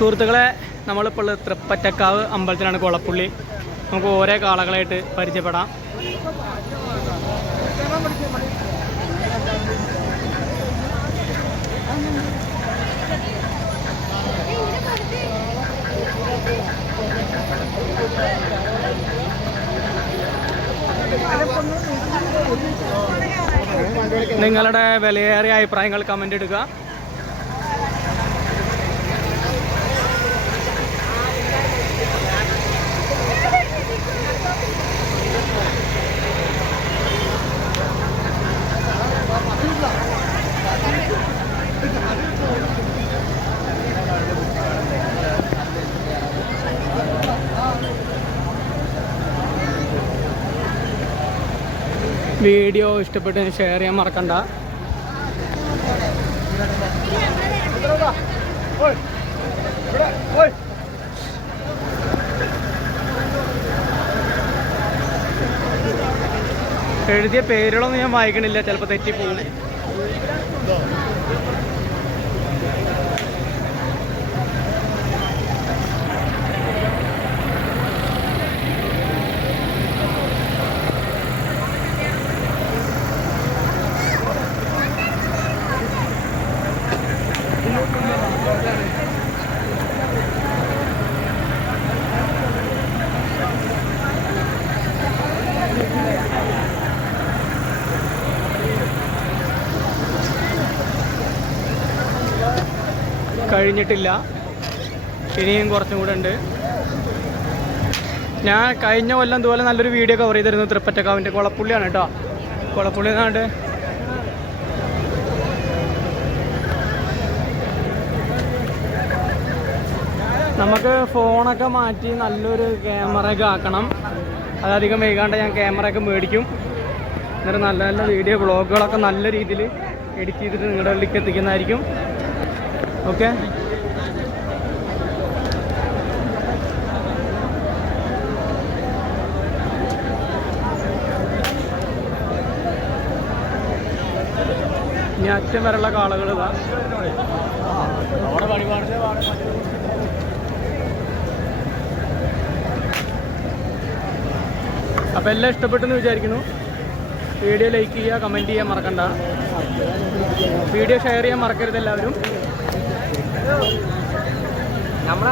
സുഹൃത്തുക്കളെ, നമ്മളിപ്പോൾ ഉള്ളത് തൃപ്പറ്റക്കാവ് അമ്പലത്തിലാണ്, കൊളപ്പുള്ളി. നമുക്ക് ഓരോ കാളകളായിട്ട് പരിചയപ്പെടാം. നിങ്ങളുടെ വിലയേറിയ അഭിപ്രായങ്ങൾ കമൻ്റ് ഇടുക. വീഡിയോ ഇഷ്ടപ്പെട്ട് ഷെയർ ചെയ്യാൻ മറക്കണ്ട. എഴുതിയ പേരുകളൊന്നും ഞാൻ വായിക്കണില്ല, ചിലപ്പോൾ തെറ്റിപ്പോകും. കഴിഞ്ഞിട്ടില്ല, ഇനിയും കുറച്ചും കൂടെ ഉണ്ട്. ഞാൻ കഴിഞ്ഞ കൊല്ലം ഇതുപോലെ നല്ലൊരു വീഡിയോ കവർ ചെയ്തിരുന്നു. തൃപ്പറ്റക്കാവിൻ്റെ കൊളപ്പുള്ളിയാണ് കേട്ടോ. കൊളപ്പുള്ളി എന്നാണ്ട് നമുക്ക് ഫോണൊക്കെ മാറ്റി നല്ലൊരു ക്യാമറയൊക്കെ ആക്കണം. അതധികം വൈകാണ്ട് ഞാൻ ക്യാമറയൊക്കെ മേടിക്കും. എന്നിട്ട് നല്ല നല്ല വീഡിയോ വ്ളോഗുകളൊക്കെ നല്ല രീതിയിൽ എഡിറ്റ് ചെയ്തിട്ട് നിങ്ങളുടെ ഉള്ളിലേക്ക് എത്തിക്കുന്നതായിരിക്കും. ഓക്കെ, ഇനി അറ്റം വരെയുള്ള കാളകൾ ഇതാ. അപ്പോൾ എല്ലാം ഇഷ്ടപ്പെട്ടെന്ന് വിചാരിക്കുന്നു. വീഡിയോ ലൈക്ക് ചെയ്യുക, കമൻറ്റ് ചെയ്യാൻ മറക്കണ്ട. വീഡിയോ ഷെയർ ചെയ്യാൻ മറക്കരുത് എല്ലാവരും. നമ്മളെ